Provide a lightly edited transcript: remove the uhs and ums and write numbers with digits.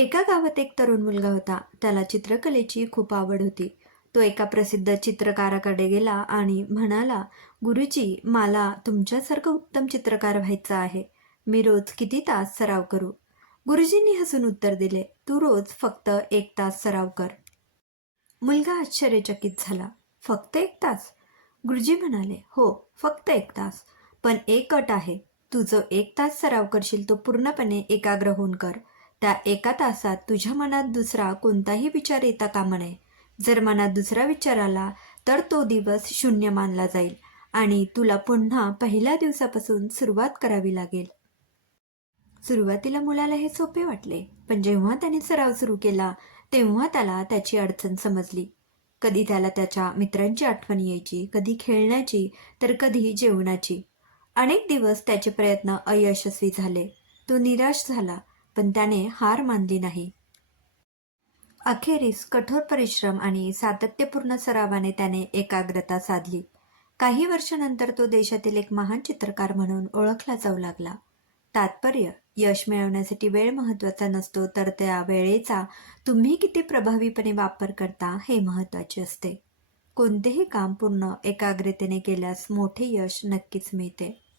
एका गावात एक तरुण मुलगा होता. त्याला चित्रकलेची खूप आवड होती. तो एका प्रसिद्ध चित्रकाराकडे गेला आणि म्हणाला, "गुरुजी, मला तुमच्यासारखं उत्तम चित्रकार व्हायचं आहे. मी रोज किती तास सराव करू?" गुरुजींनी हसून उत्तर दिले, "तू रोज फक्त 1 तास सराव कर." मुलगा आश्चर्यचकित झाला. "फक्त 1 तास?" गुरुजी म्हणाले, "हो, फक्त 1 तास. पण एक अट आहे. तू जो 1 तास सराव करशील तो पूर्णपणे एकाग्र होऊन कर. त्या 1 तासात तुझ्या मनात दुसरा कोणताही विचार येता कामा नये. जर मनात दुसरा विचार आला तर तो दिवस शून्य मानला जाईल आणि तुला पुन्हा पहिल्या दिवसापासून सुरुवात करावी लागेल." सुरुवातीला मुलाला हे सोपे वाटले, पण जेव्हा त्याने सराव सुरू केला तेव्हा त्याला त्याची अडचण समजली. कधी त्याला त्याच्या मित्रांची आठवण यायची, कधी खेळण्याची, तर कधी जेवणाची. अनेक दिवस त्याचे प्रयत्न अयशस्वी झाले. तो निराश झाला, पण त्याने हार मानली नाही. अखेरीस कठोर परिश्रम आणि सातत्यपूर्ण सरावाने त्याने एकाग्रता साधली. काही वर्षानंतर तो देशातील एक महान चित्रकार म्हणून ओळखला जाऊ लागला. तात्पर्य: यश मिळवण्यासाठी वेळ महत्त्वाचा नसतो, तर त्या वेळेचा तुम्ही किती प्रभावीपणे वापर करता हे महत्त्वाचे असते. कोणतेही काम पूर्ण एकाग्रतेने केल्यास मोठे यश नक्कीच मिळते.